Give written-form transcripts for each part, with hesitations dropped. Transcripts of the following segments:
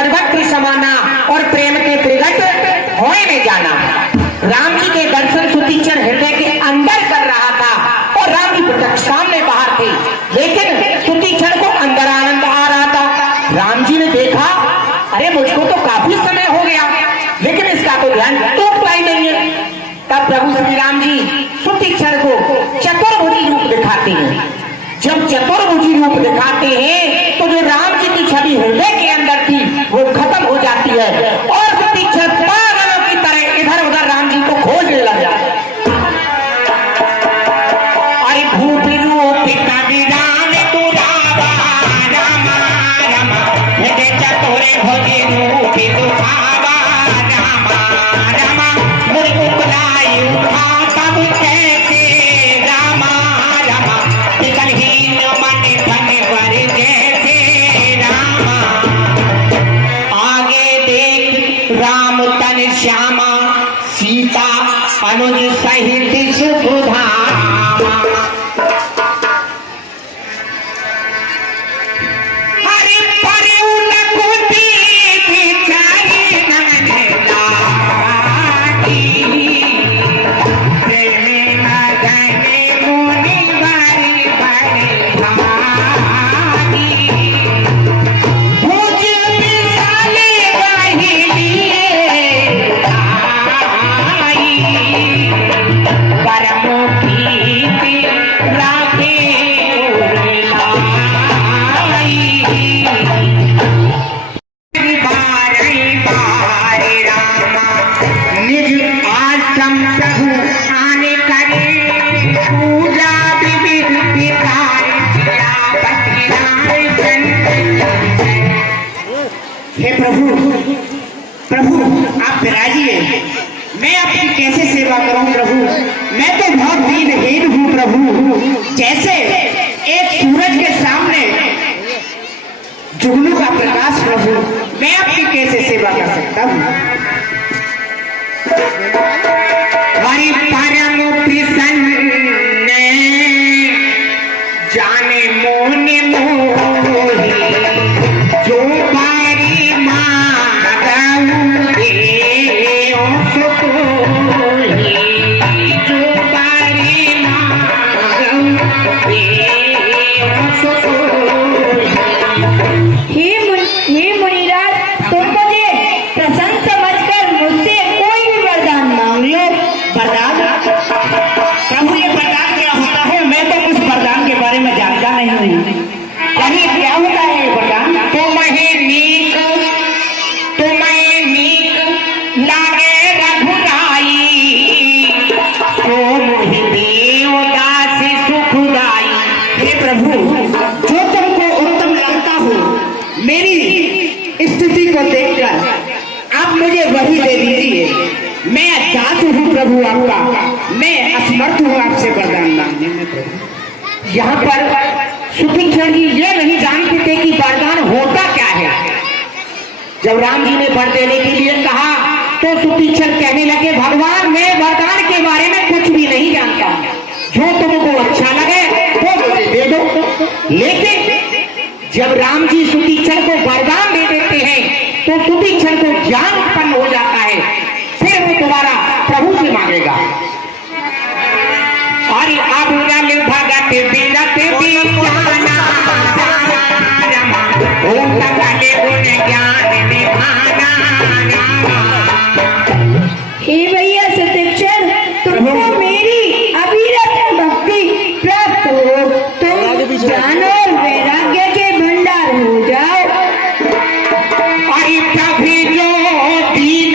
सरगत की समाना और प्रेम के प्रगट होए में जाना। राम जी के दर्शन सुतीक्षण हृदय के अंदर कर रहा था और राम जी प्रत्यक्ष सामने बाहर थे, लेकिन सुतीक्षण को अंदर आनंद आ रहा था। राम जी ने देखा, अरे मुझको तो काफी समय हो गया, लेकिन इसका तो ध्यान टूटता ही नहीं है। तब प्रभु श्री राम जी सुतीक्षण को चतुर्भुजी रूप दिखाते हैं। जब चतुर्भुजी रूप दिखाते हैं तो जो राम जी की छवि हृदय के अंदर थी वो खत्म हो जाती है और सुतीक्षण पागलों की तरह इधर उधर राम जी को खोजने लग जाता है। अरे भूप रूप कवि राम तू रामा रामा रामा, चतुर्भुजी रूप तू रामा रामा रामा, मुझको बुलाई उठा तब कैसे रामा रामा, निकलहीन मन धन पर जैसे रामा। आगे देख राम तन श्यामा, सीता अनुज सहित सुधामा। हे प्रभु, प्रभु आप विराजिए, मैं आपकी कैसे सेवा करूं प्रभु। मैं तो बहुत दीनहीन हूं प्रभु। जैसे एक सूरज के सामने जुगनू का प्रकाश प्रभु, मैं आपकी कैसे सेवा कर सकता हूं। हरि परम प्रसन्न जाने मोहने मोही, जो बारी मांगू दे जो बारी मांगू दे। हे मुनिराज, तुम मुझे प्रसन्न समझकर मुझसे कोई भी वरदान मांग लो। वरदान प्रभु, ये वरदान क्या होता है? मैं तो उस वरदान के बारे में जानता नहीं हूँ। कहीं क्या होता है ये वरदान? तुम्हें नीक लागे रघुराई, सो मोहि देव दास सुखदाई। हे प्रभु, जो तुमको उत्तम लगता हो, मेरी स्थिति को देखकर आप मुझे वही दे दीजिए। मैं दास हूँ प्रभु आपका, मैं असमर्थ हूँ आपसे वरदान मांगने में प्रभु। यहाँ पर सुतीक्षण जी ये नहीं जानते थे कि वरदान होता क्या है। जब राम जी ने वर देने के लिए कहा तो सुतीक्षण कहने लगे, भगवान मैं वरदान के बारे में कुछ भी नहीं जानता, जो तुमको अच्छा लगे वो मुझे दे दो। लेकिन जब राम जी सुतीक्षण को वरदान दे देते हैं तो सुतीक्षण को ज्ञान उत्पन्न हो जाता है, फिर वो दोबारा प्रभु से मांगेगा। और अब भगत बीरत बीजाना, ओम सकले गुण ज्ञान निधाना। हे भैया सुतीक्षण, तुमको मेरी अविरत भक्ति प्राप्त हो, तुम ज्ञान और वैराग्य के भंडार हो जाओ। और कभी जो दीन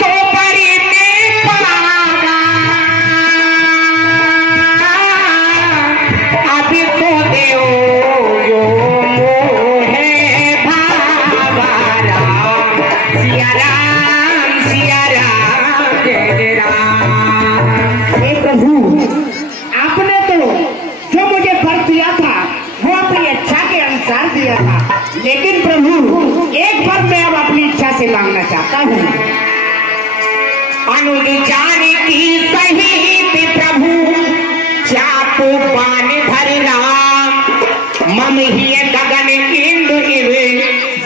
तो बड़ी में पागा, अभी तो देव जो मोहे भावा राम, सिया राम जय राम। हे प्रभु, आपने तो जो मुझे फल दिया था वो अपनी इच्छा के अनुसार दिया था, लेकिन प्रभु एक बार मैं अब अपनी इच्छा से मांगना चाहता हूँ। अनुज जाने की सहित प्रभु, चापो पान धर राम, मम ही गगन इंद्र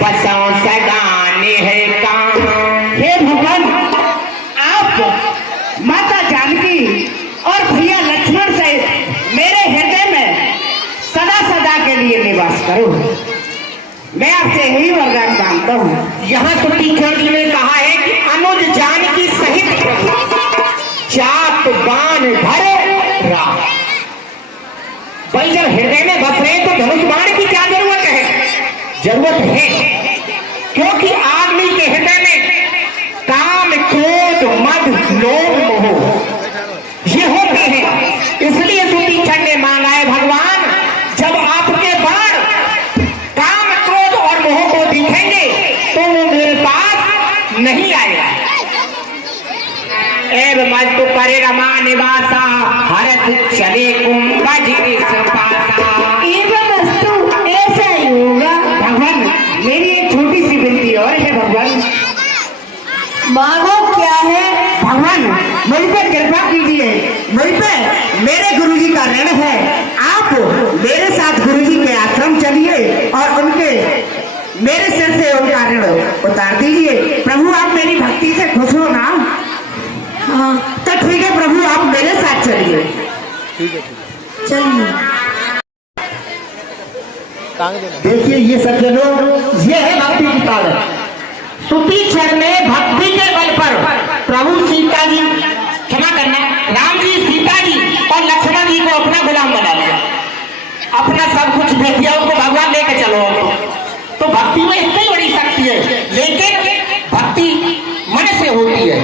बसों सदा करो। मैं आपसे यही वरदान मांगता हूँ। यहाँ सुटी चंद ने कहा है कि अनुज जानकी सहित चाप बाण धरे राम। भाई जब हृदय में बस रहे तो धनुष बाण की क्या जरूरत है? जरूरत है, क्योंकि आदमी के हृदय में काम, क्रोध, मद, लोभ, मोह ये होते हैं। इसलिए सुटी चंद ने मांगा है, भगवान जब आपके बाण काम, क्रोध और मोह को दिखेंगे तो वो मेरे पास नहीं आएगा। एव मस्तु करे रमा निवासा हरस चले कुंभज पासा। ऐसा ही होगा। भगवान मेरी एक छोटी सी विनती और है भगवान। मांगो, क्या है? भगवान मुझ पे कृपा कीजिए, मुझ पे मेरे गुरुजी का ऋण है। आप मेरे साथ गुरुजी के आश्रम चलिए और उनके मेरे सिर से उनका ऋण उतार दीजिए। प्रभु आप मेरी भक्ति से खुश हो ना? हाँ तो ठीक है प्रभु, आप मेरे साथ चलिए। चलिए। देखिए ये सज्जनों, ये है भक्ति की ताकत। सुती चंद ने भक्ति के बल पर प्रभु सीता जी, क्षमा करना, राम जी, सीता जी और लक्ष्मण जी को अपना गुलाम बना लिया। अपना सब कुछ दे दिया उनको, भगवान लेके चलो तो भक्ति में इतनी बड़ी शक्ति है। लेकिन भक्ति मन से होती है।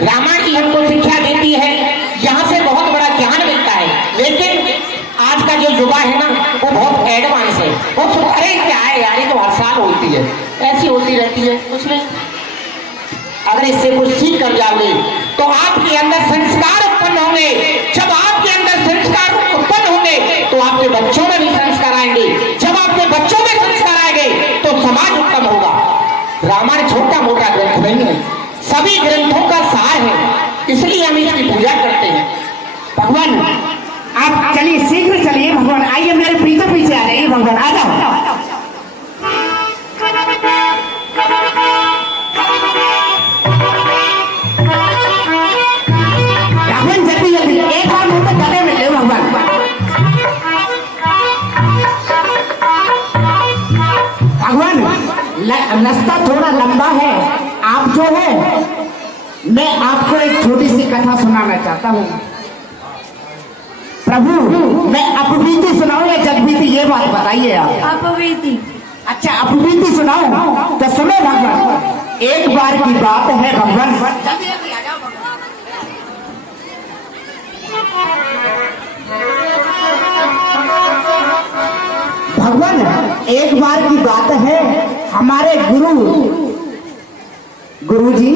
रामायण जी हमको शिक्षा देती है, यहाँ से बहुत बड़ा ज्ञान मिलता है। लेकिन आज का जो युवा है ना, वो बहुत एडवांस है। वो अरे क्या है यार, ये तो हर साल होती है, ऐसी होती रहती है। उसमें अगर इससे कुछ सीख कर जाओगे तो आपके अंदर संस्कार उत्पन्न होंगे। जब आपके अंदर संस्कार उत्पन्न होंगे तो आपके बच्चों में भी संस्कार आएंगे। जब आपके बच्चों में संस्कार आएंगे तो समाज उत्तम होगा। रामायण छोटा मोटा ग्रंथ नहीं है, सभी ग्रंथों का सार है, इसलिए हम इसकी पूजा करते हैं। भगवान आप चलिए, शीघ्र चलिए। भगवान आइए, मेरे पीछे पीछे आ रहे हैं। भगवान आ जाओ। भगवान जल्दी जल्दी एक बार मुंह पे गले में ले। भगवान भगवान रास्ता थोड़ा लंबा है। आप जो है, मैं आपको एक छोटी सी कथा सुनाना चाहता हूँ। प्रभु मैं अपबीती सुनाऊं या जगबीती, ये बात बताइए आप। अपबीती। अच्छा अपबीती सुनाऊं तो सुनो भगवान। एक बार की बात है भगवान, भगवान एक बार की बात है, हमारे गुरुजी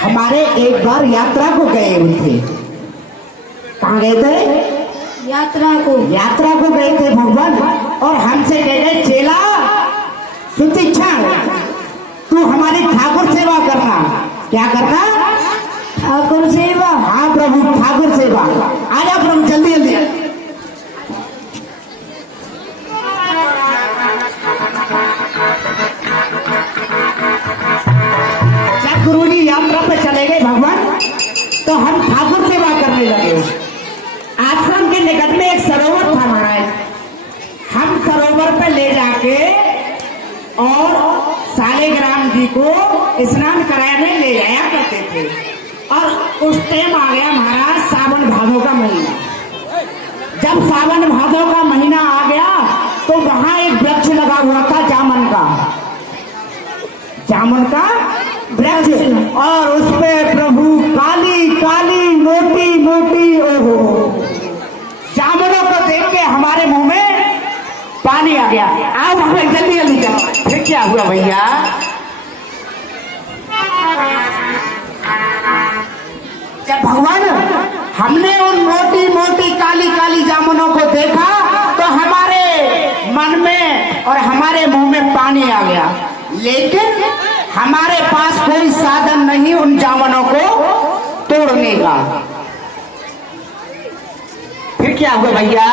हमारे एक बार यात्रा को गए हुए थे। कहाँ गए थे? यात्रा को गए थे भगवान। और हमसे कह गए, चेला सुतीक्षा तू हमारी ठाकुर सेवा करना। क्या करना? ठाकुर सेवा। हाँ प्रभु, ठाकुर सेवा। आ जाओ प्रभु, जल्दी जल्दी। जब गुरुजी यात्रा पे चले गए भगवान, तो हम ठाकुर सेवा करने लगे। आश्रम के निकट में एक सरोवर था महाराज। हम सरोवर पे ले जाके और सालेग्राम जी को स्नान कराने ले जाया करते थे। और उस टाइम आ गया महाराज सावन भादों का महीना। जब सावन भादों का महीना आ गया तो वहां एक वृक्ष लगा हुआ था, जामुन का वृक्ष। और उस पे प्रभु काली काली मोटी मोटी, ओहो, जामुनों को देख के हमारे मुंह में पानी आ गया। आओ हमें जल्दी जल्दी जाओ। फिर क्या हुआ भैया? जब भगवान हमने उन मोटी मोटी काली काली जामुनों को देखा तो हमारे मन में और हमारे मुंह में पानी आ गया। लेकिन हमारे पास कोई साधन नहीं उन जामुनों को तोड़ने का। फिर क्या हुआ भैया?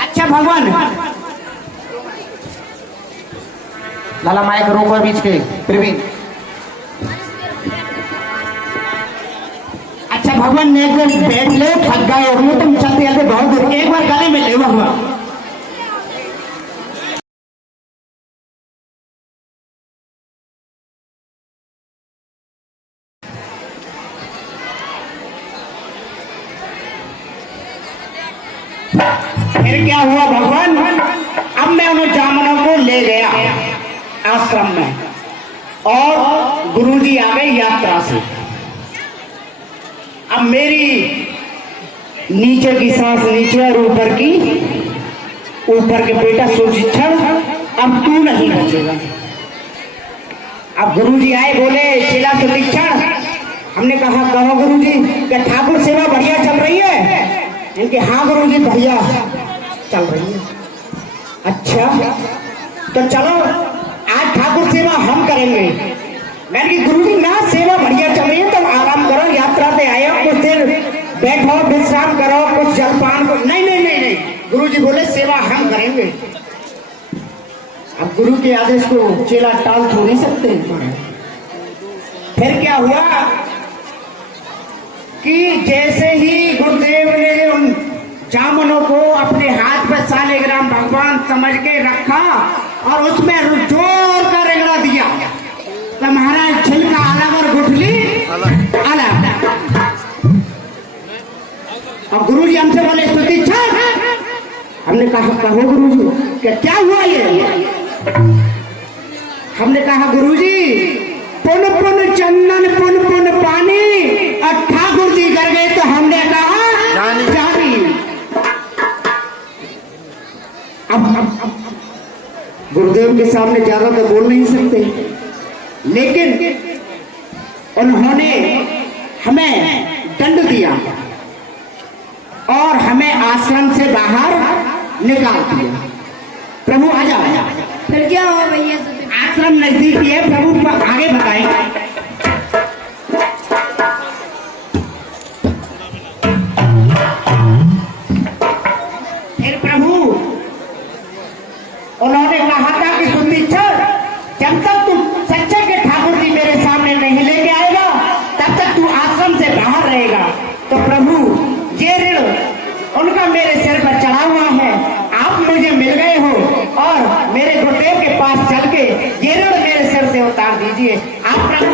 अच्छा भगवान, लाला माइक रोको बीच के प्रवीण। अच्छा अच्छा भगवान ने बैठ ले, थक गए होंगे तुम, चलते चलते बहुत दूर, एक बार गले में ले भगवान। फिर क्या हुआ भगवान, अब मैं उन जामनों को ले गया आश्रम में और गुरुजी आ गए यात्रा से। अब मेरी नीचे की सांस नीचे और ऊपर के बेटा सुशिक्षण, अब तू नहीं बचेगा। अब गुरुजी आए, बोले चेला सुशिक्षण। हमने कहा कहो गुरुजी, क्या ठाकुर सेवा बढ़िया चल रही है? इनके हाँ गुरुजी बढ़िया चल रही है। अच्छा तो चलो आज ठाकुर सेवा हम करेंगे। मैंने कहा गुरुजी ना, सेवा बढ़िया चल रही है, तुम आराम करो, यात्रा से आए हो, कुछ देर बैठो विश्राम करो, कुछ जलपान को। नहीं नहीं नहीं नहीं, गुरुजी बोले सेवा हम करेंगे। अब गुरु के आदेश को चेला टाल थोड़ नहीं सकते। फिर क्या हुआ कि जैसे ही गुरुदेव ने उन जामुनों को अपने हाथ पर सालेग्राम भगवान समझ के रखा और उसमें जोर का रेगड़ा दिया, तो महाराज छिलका अलग और गुठली अलग। और गुरुजी हमसे बोले सुतीक्षा। हमने कहा कहो गुरुजी क्या हुआ ये? हमने कहा गुरुजी पुन पुन चंदन पुन पुन पानी, और ठाकुर जी कर गए तो हमने कहा जानी। अब गुरुदेव के सामने ज्यादा तो बोल नहीं सकते, लेकिन उन्होंने हमें दंड दिया और हमें आश्रम से बाहर निकाल दिया। प्रभु आ जाओ। फिर क्या हुआ भैया? आश्रम नजदीक है, प्रभु आगे बताएं। फिर प्रभु उन्होंने कहा था कि सुतीक्षण, जब तक तू सच्चे के ठाकुर जी मेरे सामने नहीं लेके आएगा तब तक तू आश्रम से बाहर रहेगा। तो प्रभु ये ऋण उनका मेरे सिर पर चढ़ा हुआ है, आप मुझे मिल गए हो और मेरे गुरुदेव के पास चल के ये ऋण मेरे सिर से उतार दीजिए। आप प्रभु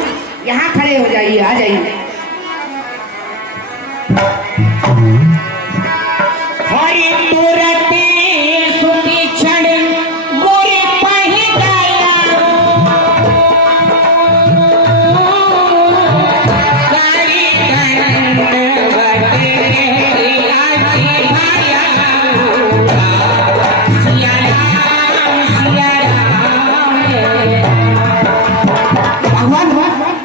यहाँ खड़े हो जाइए, आ जाइए। हरि तुरते सुतीक्षण मोरे पहि गया, काली दंडवत आसी भाया, सिया राम सिया राम। भगवान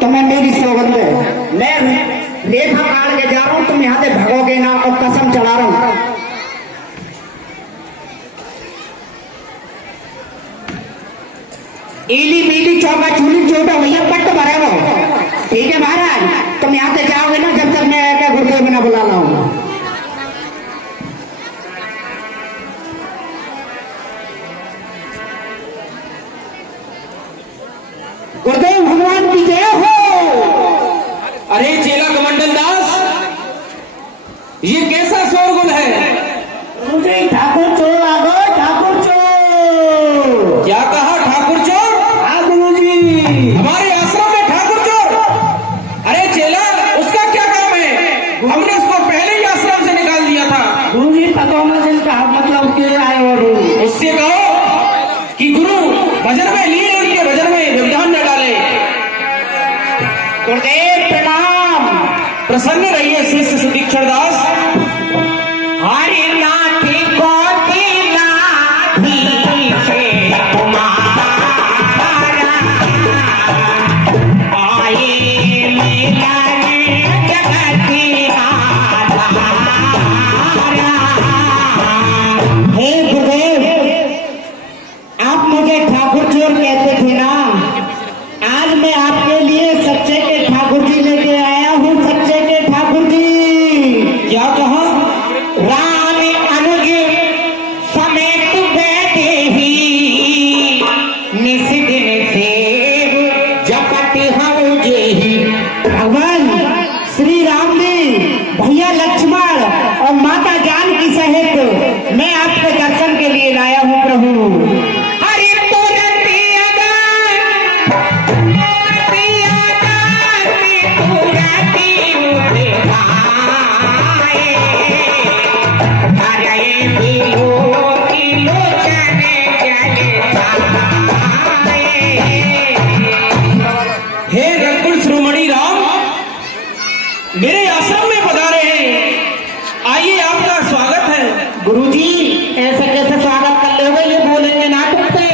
तुम्हें मेरी सौगंध है, मैं रेखा काट के जा रहा हूँ, तुम यहाँ से भगोगे ना, और कसम चढ़ा रहा हूँ। इली बीली चौका चूली चोटा भैया पट्ट भरे हो, ठीक है महाराज? तुम यहाँ से जाओगे ना जब तक मैं गुरुदेव ना बुला लाऊंगा। गुरुदेव भगवान की जय हो। अरे चेला कमंडल दास, ये कैसा शोरगुल है? मुझे ठाकुर चोर आ गए, ठाकुर चोर। क्या कहा ठाकुर चोर? हाँ गुरुजी। हमारे आश्रम में ठाकुर चोर? अरे चेला, उसका क्या काम है? हमने उसको पहले ही आश्रम से निकाल दिया था। गुरुजी पता नहीं कहा, मतलब के आए और उससे कहो कि गुरु भजन में लिए, उनके भजन में व्यवधान न डाले। गुरुदेव प्रणाम। प्रसन्न रहिए शिष्य सुतीक्षण दास। हरि नाथी को लाठी से तुम्हारा आए मिलन जगत आधारा। हे गुरुदेव, आप मुझे ठाकुर चोर कहते थे ना, आज मैं आपके लिए सच्चे के ठाकुर जी लेके आया हूँ। सच्चे के ठाकुर जी। क्या कहा? राम अनुज समेत बैठे ही निस दिन सेव जपत हऊ जेहि। भगवान श्री राम जी हे रघुकुल शिरोमणि राम, मेरे आश्रम में पधारे हैं, आइए आपका स्वागत है। गुरुजी ऐसे कैसे स्वागत कर लोगे, ये बोलेंगे ना तुमसे।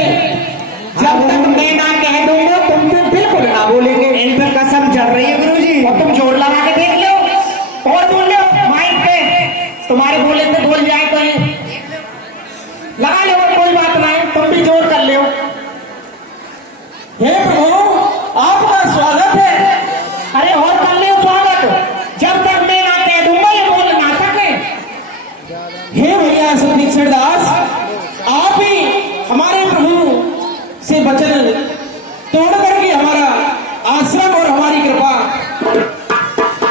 जब तक मैं ना कह दूंगा तुमसे बिल्कुल ना बोलेंगे। इन पर कसम चल रही है गुरुजी। और तुम जोर लगा के देख लो और बोल लो माइक पे, तुम्हारे बोले से बोल जाए तो ही लगा लो, कोई बात नहीं, तुम भी जोर कर लो। हे प्रभु, आपका स्वागत है। अरे और कर लो स्वागत, जब तक मैं ना कह दूंगा ये बोल ना सके। हे भैया सुदीक्षण दास, आप ही हमारे प्रभु से वचन तोड़ करके हमारा आश्रम और हमारी कृपा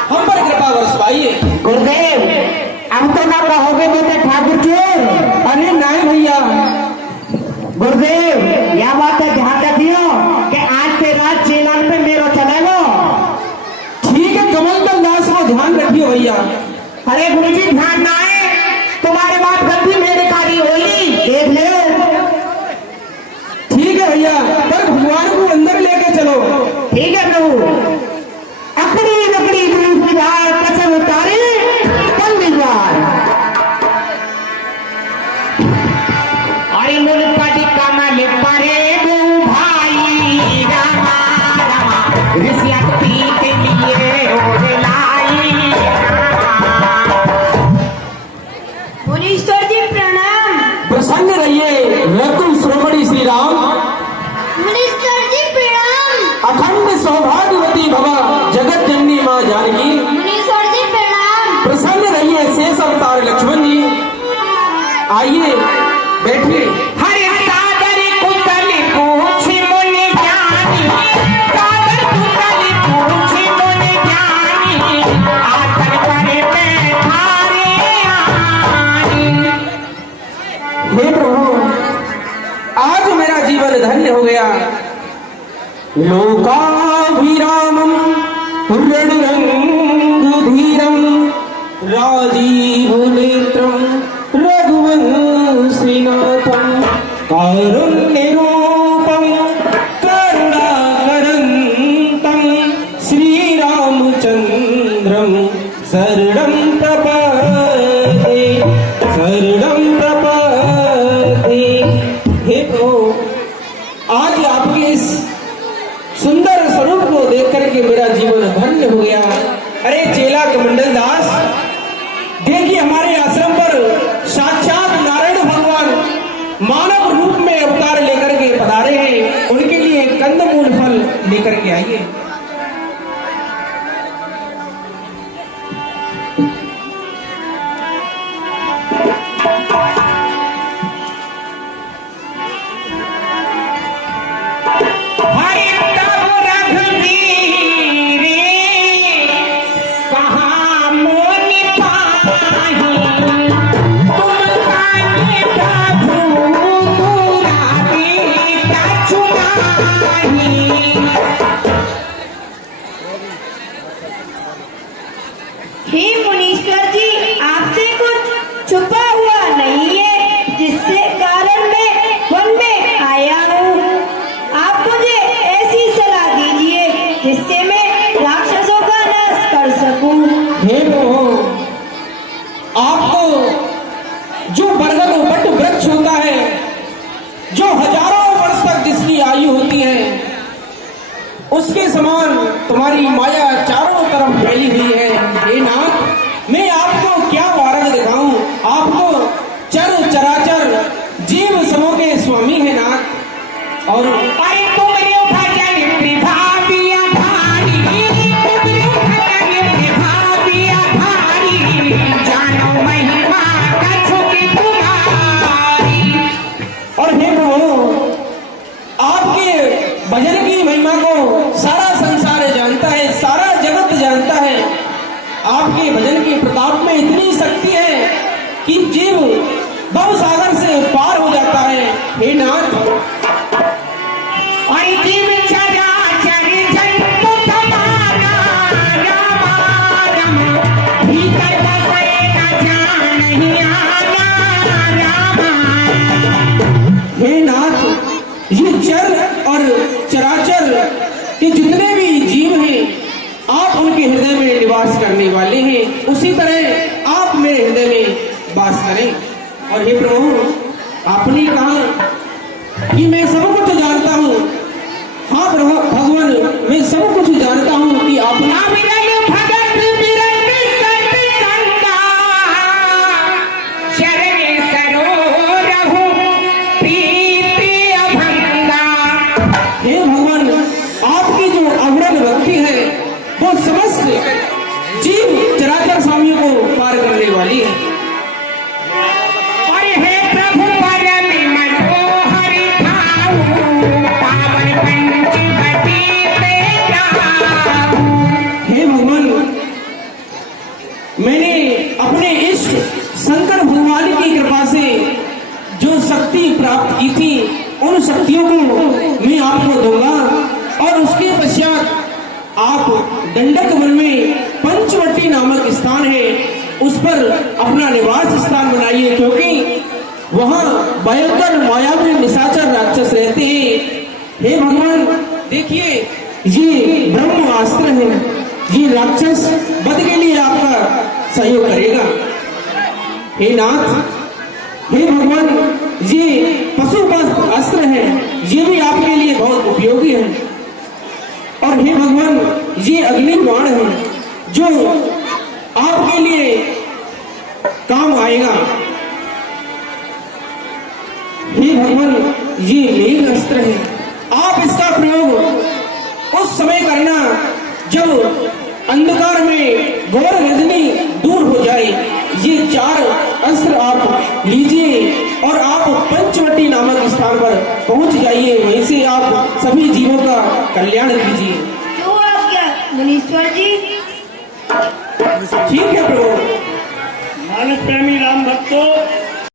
हम पर कृपा बरसवाइए। गुरुदेव अब तो ना कहोगे बेटे ठाकुर चोर। अरे नहीं भैया, गुरुदेव यह बात है ध्यान रखियो कि आज से रात चेलान पे मेरो चलेगा। ठीक है कमलदल दास को ध्यान रखियो भैया। अरे गुरुजी ध्यान ना आए, तुम्हारे बात गलती मेरे कारी होली, देख लो। ठीक है भैया, पर भगवान को अंदर लेके चलो। ठीक है प्रभु। अपनी लकड़ी दूसरी कसम उतारी पंडितवार। अरे मुझ पाटी कमल परे दो भाई रामा रामा, ऋषिया पीत लिए और लाई। मुनीश्वर जी प्रणाम। प्रसन्न रहिए रघुकुल शिरोमणि श्री राम। मुनीश्वर जी प्रणाम। अखंड सौभाग्यवती भवा जगत जननी माँ जानकी। मुनीश्वर जी प्रणाम। प्रसन्न रहिए शेष अवतार लक्ष्मण जी। आइए बैठिए। हरे सागर कुशल पूछ मुनि ज्ञानी, सागर कुशल पूछ मुनि ज्ञानी, आसन पर बैठारे आनी। हे प्रभु, आज मेरा जीवन धन्य हो गया। लोकाभिरामम रणरंगधीरम राजीव नेत्रम रघुवंशीनाथम कारुण्यरूपम करुणाकरंतम श्रीरामचंद्रम शरणं प्रपद्ये शरणं प्रपद्ये। हे प्रभु, आज आपके इस सुंदर स्वरूप को देख करके मेरा जीवन धन्य हो गया। अरे चेला कमंडल दास, देखिए हमारे आश्रम पर साक्षात नारायण भगवान मानव रूप में अवतार लेकर के पधारे हैं, उनके लिए कंदमूल फल लेकर के आइए। हरि तब रघुवीर कहाँ मोनि पाहि, तुम सागे प्रभु मुरारी कछुनाहि। हे मुनीश्वर जी, आपसे कुछ छुपा हुआ नहीं है जिससे कारण मैं वन में आया हूँ। आप मुझे ऐसी सलाह दीजिए जिससे मैं राक्षसों का नाश कर सकूं। हे प्रभु, आपको जो बरगद वट वृक्ष होता है, जो हजारों वर्ष तक जिसकी आयु होती है, उसके समान तुम्हारी माया चारों तरफ फैली हुई है। हे नाथ, मैं आपको क्या वारंग दिखाऊं? आप तो चर चराचर जीव समूह के स्वामी है नाथ। और अरे तुमरे भजन विभावी आधारी, तुमरे भजन विभावी आधारी, जानो महिमा कछु की तुम्हारी। और हे प्रभु, आपके भजन की महिमा को सारा संसार जानता है, सारा जगत जानता है। आपके भजन के प्रताप में इतनी शक्ति है कि जीव भव सागर से पार हो जाता है। हे नाथ, और जीव चराचर जंतु समाना, रामा रामा, भीतर बसे न जानहि आना रामा। हे नाथ, ये चर और चराचर के जितने भी आप उनके हृदय में निवास करने वाले हैं, उसी तरह आप मेरे हृदय में वास करें। और हे प्रभु, आपने कहा कि मैं सब कुछ जानता हूँ। हाँ प्रभु भगवान, मैं सब कुछ जानता हूँ कि आपने अविरल भगत बिरत सत्संगा, शरण सरोरहु प्रीति अभंगा। हे भगवान, आपकी जो अविरल भक्ति है वो समस्त जीव चराचर स्वामियों को पार करने वाली है। और हे प्रभु परम मनोहर भाऊ, पावन पंचवटी पे जाऊं। हे भगवान, मैंने अपने इष्ट शंकर भगवान की कृपा से जो शक्ति प्राप्त की थी, उन शक्तियों को मैं आपको दूंगा। और उसके पश्चात आप दंडक वन में पंचवटी नामक स्थान है, उस पर अपना निवास स्थान बनाइए, क्योंकि वहाँ भयंकर मायावी निशाचर राक्षस रहते हैं। हे भगवान, देखिए ये ब्रह्मास्त्र है, ये राक्षस वध के लिए आपका सहयोग करेगा। हे नाथ, हे भगवान, ये पशु का अस्त्र है, ये भी आपके लिए बहुत उपयोगी है। और हे भगवान, ये अग्नि बाण है जो आपके लिए काम आएगा। हे भगवान, ये मेघ अस्त्र है, आप इसका प्रयोग उस समय करना जब अंधकार में घोर रजनी दूर हो जाए। ये 4 अस्त्र आप लीजिए और आप पंचवटी नामक स्थान पर पहुंच जाइए, वहीं से आप सभी जीवों का कल्याण कीजिए। जो आज्ञा मुनीश्वर जी। ठीक है प्रभु। मानस प्रेमी राम भक्तों,